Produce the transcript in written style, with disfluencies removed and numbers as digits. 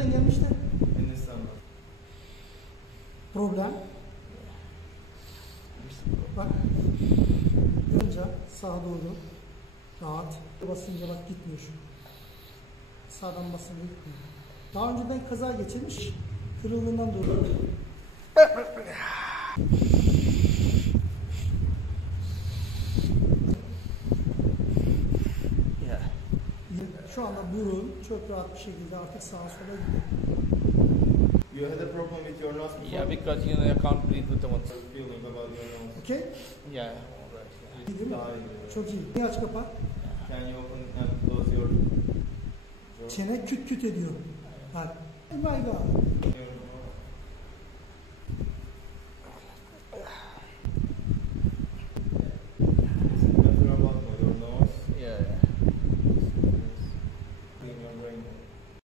nereden gelmişti? Hindistan'dan. Problem. Bak. Önce sağa doğru. Rahat. Basınca bak gitmiyor şu. Sağdan basınca gitmiyor. Daha önceden kaza geçirmiş. Kırıldığından dolayı. Şu anda burun çok rahat bir şekilde artık sağa sola gidiyor. You had a problem with your nose before? Yeah, because you know I can't breathe with the one. Feeling about your nose. Okay? Yeah, alright. Yeah. İyi değil mi? Daha iyi. Çok iyi. Bir aç kapa. Can you open and close your jaw? Çene küt küt ediyor. Bak. Oh my God. Your